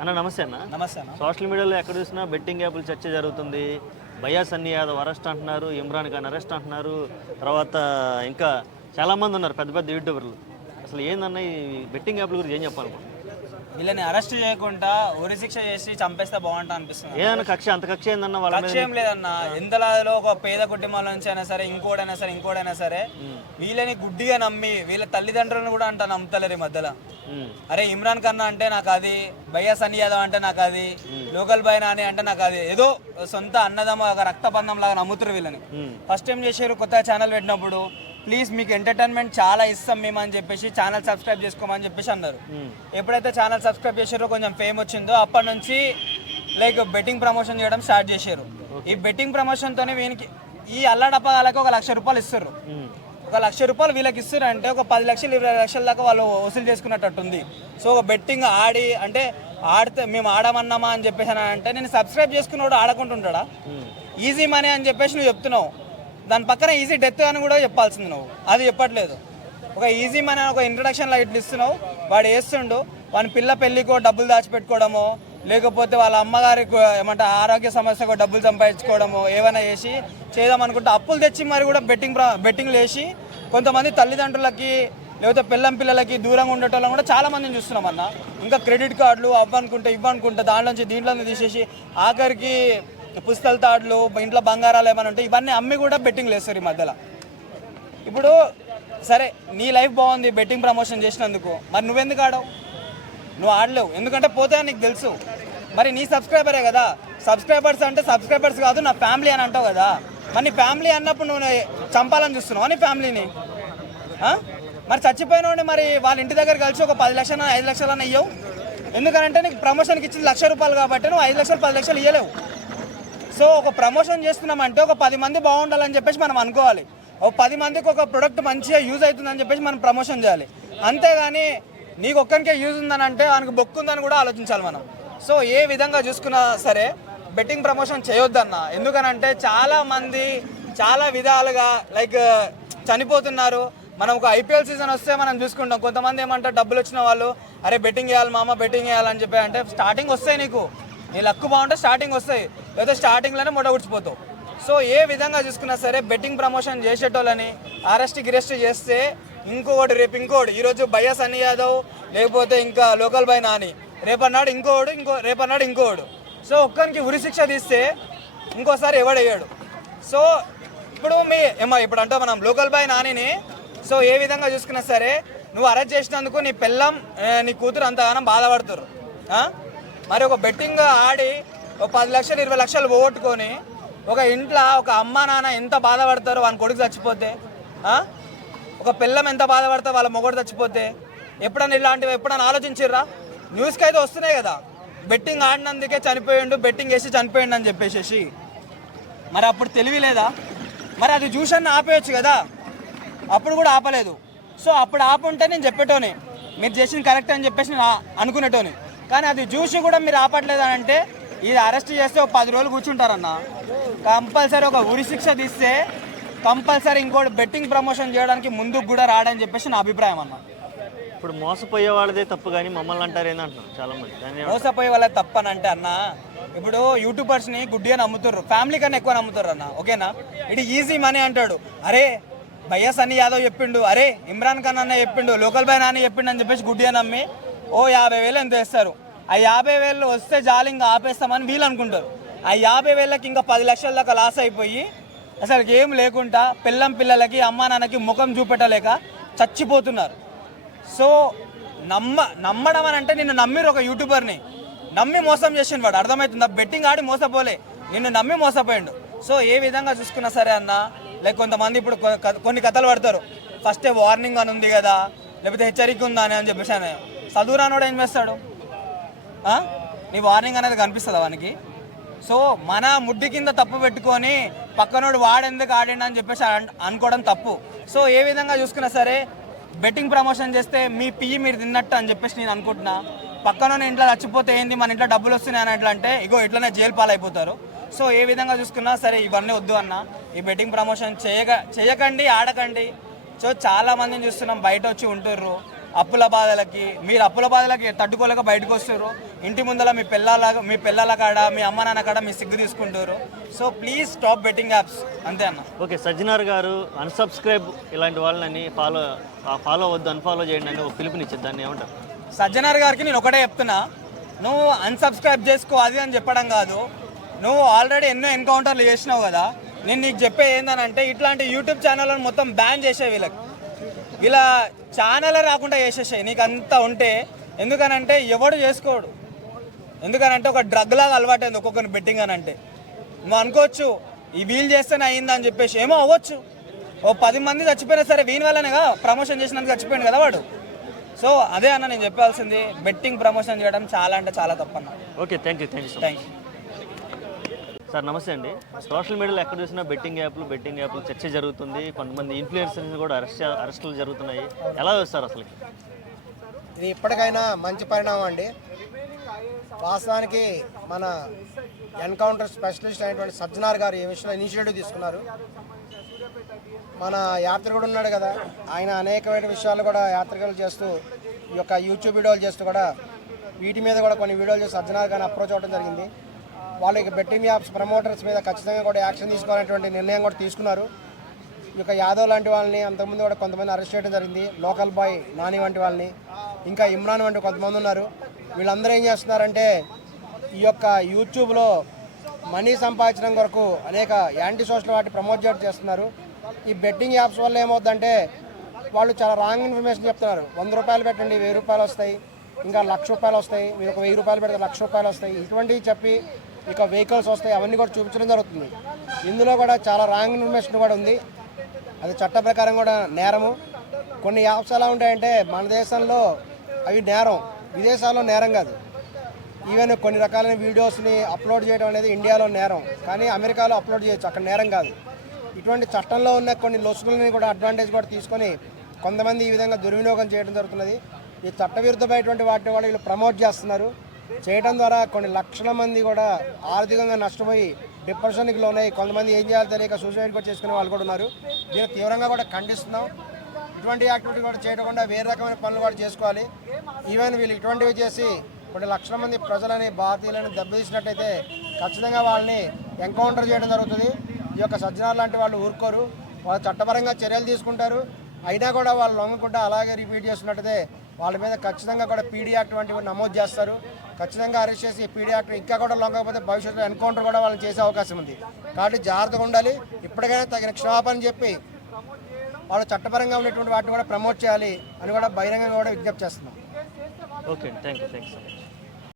అన్న నమస్తే అన్న. నమస్తే అన్న. సోషల్ మీడియాలో ఎక్కడ చూసినా బెట్టింగ్ యాప్లు చర్చ జరుగుతుంది. భయ్యా సన్నీ యాదవ్ అరెస్ట్ అంటున్నారు, ఇమ్రాన్ ఖాన్ అరెస్ట్ అంటున్నారు, తర్వాత ఇంకా చాలామంది ఉన్నారు పెద్ద పెద్ద యూట్యూబర్లు. అసలు ఏందన్న ఈ బెట్టింగ్ యాప్ల గురించి ఏం చెప్పాలనుకుంటున్నాను? వీళ్ళని అరెస్ట్ చేయకుండా ఉరి శిక్ష చేసి చంపేస్తే బాగుంటా అనిపిస్తుంది. ఏదన్నా కక్ష అంత కక్ష ఏందన్న వాళ్ళ కక్ష ఏం లేదన్న. ఎంతలాలో ఒక పేద కుటుంబాల నుంచి అయినా సరే ఇంకోడైనా సరే వీళ్ళని గుడ్డిగా నమ్మి వీళ్ళ తల్లిదండ్రులను కూడా అంట నమ్ముతలేరు ఈ మధ్యలో. అరే ఇమ్రాన్ ఖాన్ అంటే నాకు అది, భయ్యా సన్నీ యాదవ్ అంటే నాకు అది, లోకల్ బాయ్ నాని అంటే నాకు అది, ఏదో సొంత అన్నదమ్మ ఒక రక్తబంధం లాగా నమ్ముతారు వీళ్ళని. ఫస్ట్ టైం చేశారు కొత్తగా ఛానల్ పెట్టినప్పుడు, ప్లీజ్ మీకు ఎంటర్టైన్మెంట్ చాలా ఇస్తాం మేము అని చెప్పేసి ఛానల్ సబ్స్క్రైబ్ చేసుకోమని చెప్పేసి అన్నారు. ఎప్పుడైతే ఛానల్ సబ్స్క్రైబ్ చేశారో కొంచెం ఫేమ్ వచ్చిందో అప్పటి నుంచి లైక్ బెట్టింగ్ ప్రమోషన్ చేయడం స్టార్ట్ చేశారు. ఈ బెట్టింగ్ ప్రమోషన్తోనే వీనికి ఈ అల్లాడపగాలకి ఒక ₹1,00,000 ఇస్తారు. ఒక ₹1,00,000 వీళ్ళకి ఇస్తారు అంటే ఒక 10 లక్షలు 20 లక్షల దాకా వాళ్ళు వసూలు చేసుకున్నట్టుంది. సో బెట్టింగ్ ఆడి అంటే ఆడితే మేము ఆడమన్నామా అని చెప్పేసి అంటే నేను సబ్స్క్రైబ్ చేసుకున్నాడు ఆడకుంటుంటాడా? ఈజీ మనీ అని చెప్పేసి నువ్వు చెప్తున్నావు, దాని పక్కన ఈజీ డెత్ అని కూడా చెప్పాల్సింది నువ్వు, అది చెప్పట్లేదు. ఒక ఈజీ మనీ ఒక ఇంట్రడక్షన్లో ఇట్లా ఇస్తున్నావు, వాడు వేస్తుండు వాని పిల్ల పెళ్ళికో డబ్బులు దాచిపెట్టుకోవడమో, లేకపోతే వాళ్ళ అమ్మగారికి ఏమంటే ఆరోగ్య సమస్యకు డబ్బులు సంపాదించుకోవడమో ఏమైనా చేసి చేద్దామనుకుంటే అప్పులు తెచ్చి మరి కూడా బెట్టింగ్లు వేసి కొంతమంది తల్లిదండ్రులకి లేకపోతే పిల్లలకి దూరంగా ఉండేటోళ్ళని కూడా చాలా మందిని చూస్తున్నాం అన్న. ఇంకా క్రెడిట్ కార్డులు ఇవ్వనుకుంటే దీంట్లో తీసేసి ఆఖరికి పుస్తల తాడులు, ఇంట్లో బంగారాలు ఏమైనా ఉంటే ఇవన్నీ అమ్మి కూడా బెట్టింగ్లు వేస్తారు ఈ మధ్యలో. ఇప్పుడు సరే నీ లైఫ్ బాగుంది బెట్టింగ్ ప్రమోషన్ చేసినందుకు, మరి నువ్వెందుకు ఆడవు? నువ్వు ఆడలేవు, ఎందుకంటే పోతే నీకు తెలుసు. మరి నీ సబ్స్క్రైబరే కదా, సబ్స్క్రైబర్స్ అంటే సబ్స్క్రైబర్స్ కాదు నా ఫ్యామిలీ అని అంటావు కదా. మరి నీ ఫ్యామిలీ అన్నప్పుడు నువ్వు చంపాలని చూస్తున్నావు నీ ఫ్యామిలీని. మరి చచ్చిపోయినోడిని మరి వాళ్ళ ఇంటి దగ్గర కలిసి ఒక 10 లక్షలు 5 లక్షలు ఇవ్వవు. ఎందుకంటే నీకు ప్రమోషన్కి ఇచ్చింది ₹1,00,000 కాబట్టి నువ్వు 5 లక్షలు 10 లక్షలు ఇవ్వలేవు. సో ఒక ప్రమోషన్ చేస్తున్నామంటే ఒక 10 మంది బాగుండాలని చెప్పేసి మనం అనుకోవాలి. ఒక 10 మందికి ఒక ప్రొడక్ట్ మంచిగా యూజ్ అవుతుందని చెప్పేసి మనం ప్రమోషన్ చేయాలి. అంతేగాని నీకు ఒక్కరికే యూజ్ ఉందని అంటే ఆయనకు బొక్కుందని కూడా ఆలోచించాలి మనం. సో ఏ విధంగా చూసుకున్నా సరే బెట్టింగ్ ప్రమోషన్ చేయొద్దన్న. ఎందుకనంటే చాలామంది చాలా విధాలుగా లైక్ చనిపోతున్నారు. మనం ఒక ఐపీఎల్ సీజన్ వస్తే మనం చూసుకుంటాం, కొంతమంది ఏమంటారు డబ్బులు వచ్చిన వాళ్ళు అరే బెట్టింగ్ వేయాలి మామ బెట్టింగ్ వేయాలని చెప్పి అంటే స్టార్టింగ్ వస్తాయి, నీకు నీ లక్కు బాగుంటే స్టార్టింగ్ వస్తాయి, లేదా స్టార్టింగ్లోనే మొడగుడిచిపోతావు. సో ఏ విధంగా చూసుకున్నా సరే బెట్టింగ్ ప్రమోషన్ చేసేటోళ్ళని గిరెస్ట్ చేస్తే ఇంకొకటి రేపు ఇంకోటి, ఈరోజు భయ్యా సన్నీ యాదవ్ లేకపోతే ఇంకా లోకల్ బాయ్ నాని, రేపన్నాడు ఇంకోడు. సో ఒక్కరికి ఉరి శిక్ష తీస్తే ఇంకోసారి ఎవడయ్యాడు. సో ఇప్పుడు అంటే మనం లోకల్ బాయ్ నానిని సో ఏ విధంగా చూసుకున్నా సరే నువ్వు అరెస్ట్ చేసినందుకు నీ పిల్లం నీ కూతురు అంతగానం బాధపడుతురు. మరి ఒక బెట్టింగ్ ఆడి ఒక 10 లక్షలు 20 లక్షలు పోగొట్టుకొని ఒక ఇంట్లో ఒక అమ్మ నాన్న ఎంత బాధపడతారో వాని కొడుకు చచ్చిపోతే, ఒక పిల్లం ఎంత బాధపడతారో వాళ్ళ మొగడు చచ్చిపోతే. ఎప్పుడన్నా ఆలోచించిర్రా? న్యూస్కి అయితే వస్తున్నాయి కదా బెట్టింగ్ ఆడినందుకే చనిపోయిండు, బెట్టింగ్ వేసి చనిపోయిండు అని చెప్పేసి. మరి అప్పుడు తెలివి లేదా? మరి అది చూసన్న ఆపేయచ్చు కదా, అప్పుడు కూడా ఆపలేదు. సో అప్పుడు ఆపుంటే నేను చెప్పేటోని మీరు చేసింది కరెక్ట్ అని చెప్పేసి నేను అనుకునేటోని. కానీ అది చూసి కూడా మీరు ఆపట్లేదు అని అంటే ఇది అరెస్ట్ చేస్తే ఒక 10 రోజులు కూర్చుంటారన్న. కంపల్సరీ ఒక ఉరి శిక్ష తీస్తే కంపల్సరీ ఇంకోటి బెట్టింగ్ ప్రమోషన్ చేయడానికి ముందుకు కూడా రాడని చెప్పేసి నా అభిప్రాయం అన్న. ఇప్పుడు మోసపోయే వాళ్ళదే తప్పు కానీ మమ్మల్ని అంటారు ఏంటంటున్నారు చాలామంది. మోసపోయే వాళ్ళది తప్పు అని అంటే అన్న, ఇప్పుడు యూట్యూబర్స్ని గుడ్డిగా నమ్ముతారు, ఫ్యామిలీ కన్నా ఎక్కువ నమ్ముతారు అన్న. ఓకేనా, ఇది ఈజీ మనీ అంటాడు, అరే భయ్యా సన్నీ యాదవ్ చెప్పిండు, అరే ఇమ్రాన్ ఖాన్ అన్న చెప్పిండు, లోకల్ బాయ్ నాని చెప్పిండు అని చెప్పేసి గుడ్డిగా నమ్మి 50,000 ఎంత వేస్తారు. ఆ 50,000 వస్తే జాలి ఇంకా ఆపేస్తామని వీళ్ళు అనుకుంటారు. ఆ 50,000కి ఇంకా 10 లక్షల దాకా లాస్ అయిపోయి అసలు ఏం లేకుండా పిల్లలకి అమ్మా నాన్నకి ముఖం చూపెట్టలేక చచ్చిపోతున్నారు. సో నమ్మడం అని అంటే నిన్ను నమ్మిరు, ఒక యూట్యూబర్ని నమ్మి మోసం చేసిండు వాడు, అర్థమవుతుందా? బెట్టింగ్ ఆడి మోసపోలే, నిన్ను నమ్మి మోసపోయిండు. సో ఏ విధంగా చూసుకున్నా సరే అన్న, లైక్ కొంతమంది ఇప్పుడు కొన్ని కథలు పడతారు, ఫస్టే వార్నింగ్ అని ఉంది కదా లేకపోతే హెచ్చరిక ఉందా అని చెప్పేసి అని. చదువురానోడు ఏం చేస్తాడు? నీ వార్నింగ్ అనేది కనిపిస్తుందా వానికి? సో మన ముడ్డి కింద తప్పు పెట్టుకొని పక్కనోడు వాడెందుకు ఆడిండు అని చెప్పేసి అనుకోవడం తప్పు. సో ఏ విధంగా చూసుకున్నా సరే బెట్టింగ్ ప్రమోషన్ చేస్తే మీ పియ్యి మీరు తిన్నట్టు అని చెప్పేసి నేను అనుకుంటున్నా. పక్కన ఇంట్లో చచ్చిపోతే ఏంది, మన ఇంట్లో డబ్బులు వస్తున్నాయి అని ఎట్లా అంటే ఇట్లనే జైలు పాలైపోతారు. సో ఏ విధంగా చూసుకున్నా సరే ఇవన్నీ వద్దు అన్న. ఈ బెట్టింగ్ ప్రమోషన్ చేయకండి, ఆడకండి. సో చాలా మందిని చూస్తున్నాం బయట వచ్చి ఉంటుర్రు, అప్పుల బాధలకి, మీరు అప్పుల బాధలకి తట్టుకోలేక బయటకు వస్తారు. ఇంటి ముందర మీ పిల్లల కాడ, మీ అమ్మ నాన్న కాడ మీ సిగ్గు తీసుకుంటారు. So please stop betting apps, అంతే అన్న. ఓకే, సజ్జనార్ గారు అన్సబ్స్క్రైబ్ ఇలాంటి వాళ్ళని ఫాలో వద్దు, అన్ఫాలో చేయండి అని ఒక పిలుపునిచ్చేది, దాన్ని ఏమంటారు? సజ్జనార్ గారికి నేను ఒకటే చెప్తున్నా, నువ్వు అన్సబ్స్క్రైబ్ చేసుకో అది అని చెప్పడం కాదు. నువ్వు ఆల్రెడీ ఎన్నో ఎన్కౌంటర్లు చేసినావు కదా. నేను నీకు చెప్పే ఏందనంటే, ఇట్లాంటి యూట్యూబ్ ఛానళ్ళను మొత్తం బ్యాన్ చేసే వీళ్ళ ఛానల్ రాకుండా చేసేసాయి నీకు అంతా ఉంటే. ఎందుకనంటే ఎవడు చేసుకోడు, ఎందుకనంటే ఒక డ్రగ్ లాగా అలవాటైంది ఒక్కొక్కరిని బెట్టింగ్ అని అంటే. నువ్వు అనుకోవచ్చు ఈ వీల్ చేస్తేనే అయిందని చెప్పేసి, ఏమో అవ్వచ్చు. ఓ 10 మంది చచ్చిపోయినా సరే వీని వల్లనేగా ప్రమోషన్ చేసినందుకు చచ్చిపోయింది కదా వాడు. సో అదే అన్న నేను చెప్పాల్సింది, బెట్టింగ్ ప్రమోషన్ చేయడం చాలా అంటే చాలా తప్పన్న. Okay, thank you thank you sir. నమస్తే అండి. సోషల్ మీడియాలో ఎక్కడ చూసినా బెట్టింగ్ యాప్లు చర్చ జరుగుతుంది. కొంతమంది ఇన్ఫ్లుయెన్సర్స్ కూడా అరెస్టులు జరుగుతున్నాయి. ఎలా చూస్తారు అసలు? ఇది ఇప్పటికైనా మంచి పరిణామం అండి. వాస్తవానికి మన ఎన్కౌంటర్ స్పెషలిస్ట్ అయినటువంటి సజ్జనార్ గారు ఈ విషయంలో ఇనిషియేటివ్ తీసుకున్నారు. మన యాత్రికుడు ఉన్నాడు కదా, ఆయన అనేకమైన విషయాలు కూడా యాత్రికలు చేస్తూ, ఈ యొక్క యూట్యూబ్ వీడియోలు చేస్తూ కూడా వీటి మీద కూడా కొన్ని వీడియోలు చేసి సజ్జనార్ గారిని అప్రోచ్ అవ్వడం జరిగింది. వాళ్ళకి బెట్టింగ్ యాప్స్ ప్రమోటర్స్ మీద ఖచ్చితంగా కూడా యాక్షన్ తీసుకోవాలనేటువంటి నిర్ణయం కూడా తీసుకున్నారు. ఈ యొక్క యాదవ్ లాంటి వాళ్ళని అంతకుముందు కూడా కొంతమంది అరెస్ట్ చేయడం జరిగింది. లోకల్ బాయ్ నాని వంటి వాళ్ళని, ఇంకా ఇమ్రాన్ వంటి కొంతమంది ఉన్నారు. వీళ్ళందరూ ఏం చేస్తున్నారంటే, ఈ యొక్క యూట్యూబ్లో మనీ సంపాదించడం కొరకు అనేక యాంటీ సోషల్ వాటి ప్రమోట్ చేస్తున్నారు. ఈ బెట్టింగ్ యాప్స్ వల్ల ఏమవుతుందంటే, వాళ్ళు చాలా రాంగ్ ఇన్ఫర్మేషన్ చెప్తున్నారు. 100 రూపాయలు పెట్టండి 1000 రూపాయలు వస్తాయి, ఇంకా 1,00,000 రూపాయలు వస్తాయి, మీరు ఒక 1000 రూపాయలు పెడితే 1,00,000 రూపాయలు వస్తాయి, ఇటువంటివి చెప్పి ఇక వెహికల్స్ వస్తాయి, అవన్నీ కూడా చూపించడం జరుగుతుంది. ఇందులో కూడా చాలా రాంగ్ ఇన్ఫర్మేషన్ కూడా ఉంది. అది చట్ట ప్రకారం కూడా నేరము. కొన్ని యాప్స్ ఎలా ఉంటాయంటే, మన దేశంలో అవి నేరం, విదేశాల్లో నేరం కాదు. ఈవెన్ కొన్ని రకాలైన వీడియోస్ని అప్లోడ్ చేయడం అనేది ఇండియాలో నేరం, కానీ అమెరికాలో అప్లోడ్ చేయొచ్చు, అక్కడ నేరం కాదు. ఇటువంటి చట్టంలో ఉన్న కొన్ని లొసుగులని కూడా అడ్వాంటేజ్ కూడా తీసుకొని కొంతమంది ఈ విధంగా దుర్వినియోగం చేయడం జరుగుతున్నది. ఈ చట్టవిరుద్ధమైనటువంటి వాటిని కూడా వీళ్ళు ప్రమోట్ చేస్తున్నారు. చేయడం ద్వారా కొన్ని లక్షల మంది కూడా ఆర్థికంగా నష్టపోయి డిప్రెషన్కి లోనై, కొంతమంది ఏం చేయాలో తెలియక సూసైడ్ కూడా చేసుకునే వాళ్ళు కూడా ఉన్నారు. దీన్ని తీవ్రంగా కూడా ఖండిస్తున్నాం. ఇటువంటి యాక్టివిటీ కూడా చేయకుండా వేరే రకమైన పనులు కూడా చేసుకోవాలి. ఈవెన్ వీళ్ళు ఇటువంటివి చేసి కొన్ని లక్షల మంది ప్రజలని, భారతీయులను దెబ్బతీసినట్టయితే ఖచ్చితంగా వాళ్ళని ఎన్కౌంటర్ చేయడం జరుగుతుంది. ఈ యొక్క సజ్జనార్ లాంటి వాళ్ళు ఊరుకోరు, వాళ్ళు చట్టపరంగా చర్యలు తీసుకుంటారు. అయినా కూడా వాళ్ళు లొంగకుండా అలాగే రిపీట్ చేస్తున్నట్టయితే వాళ్ళ మీద ఖచ్చితంగా కూడా పీడీ యాక్ట్ వంటివి నమోదు చేస్తారు. ఖచ్చితంగా అరెస్ట్ చేసి పీడీ యాక్ట్ ఇంకా కూడా లొంగకపోతే భవిష్యత్తులో ఎన్కౌంటర్ కూడా వాళ్ళని చేసే అవకాశం ఉంది. కాబట్టి జాగ్రత్తగా ఉండాలి. ఇప్పటికైనా తగిన క్షమాపణ చెప్పి వాళ్ళు చట్టపరంగా ఉన్నటువంటి వాటిని కూడా ప్రమోట్ చేయాలి అని కూడా బహిరంగంగా కూడా విజ్ఞప్తి చేస్తున్నాం. Okay, thank you.